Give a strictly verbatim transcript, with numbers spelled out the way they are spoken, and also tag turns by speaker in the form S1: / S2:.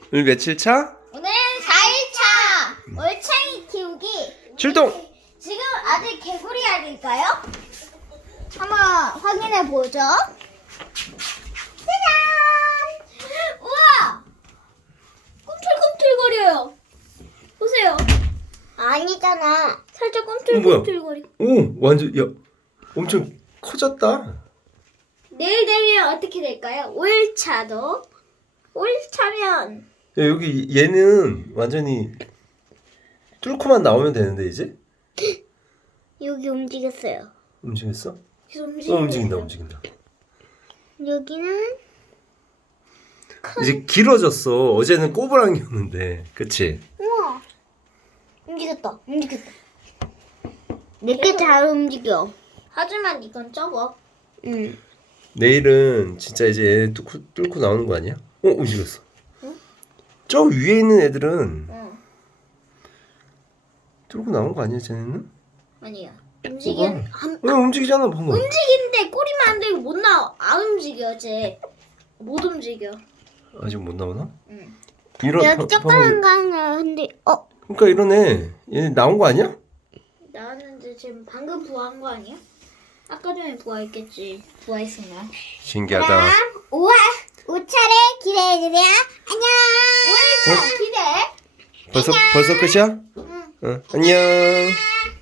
S1: 오늘 며칠 차?
S2: 오늘 사 일차 올챙이 키우기
S1: 출동!
S2: 지금 아직 개구리 알일까요? 한번 확인해 보죠. 짜잔! 우와! 꿈틀꿈틀거려요. 보세요. 아니잖아. 살짝 꿈틀꿈틀거려.
S1: 오, 완전 야, 엄청 커졌다.
S2: 내일 되면 어떻게 될까요? 오 일차도 오 일차면
S1: 야, 여기 얘는 완전히 뚫고만 나오면 되는데 이제?
S2: 여기 움직였어요.
S1: 움직였어?
S2: 계속
S1: 어,
S2: 움직이고
S1: 움직인다,
S2: 있어요.
S1: 움직인다.
S2: 여기는
S1: 이제 길어졌어. 어제는 꼬부랑이었는데, 그치?
S2: 우와 움직였다 움직였다. 내게 잘 움직여. 하지만 이건 적어. 응.
S1: 내일은 진짜 이제 얘 뚫고, 뚫고 나오는 거 아니야? 어, 움직였어.
S2: 응?
S1: 저 위에 있는 애들은
S2: 응.
S1: 뚫고 나온 거 아니야, 쟤네는?
S2: 아니야. 움직인 한
S1: 왜 움직이잖아, 방금.
S2: 움직이는데 꼬리만 안 들고 못 나와. 안 움직여 쟤. 못 움직여.
S1: 아직 못 나오나?
S2: 응.
S1: 이런
S2: 여기
S1: 방-
S2: 조그만
S1: 방금-
S2: 거 하나 근데 어
S1: 그러니까 이러네. 얘 나온 거 아니야?
S2: 나왔는데 지금 방금 부화한 거 아니야? 아까 전에 부화했겠지. 부화했으면.
S1: 신기하다.
S2: 우와 오 차례 기대해주세요. 안녕. 오 일차 기대.
S1: 벌써 벌써 끝이야?
S2: 응.
S1: 응. 안녕.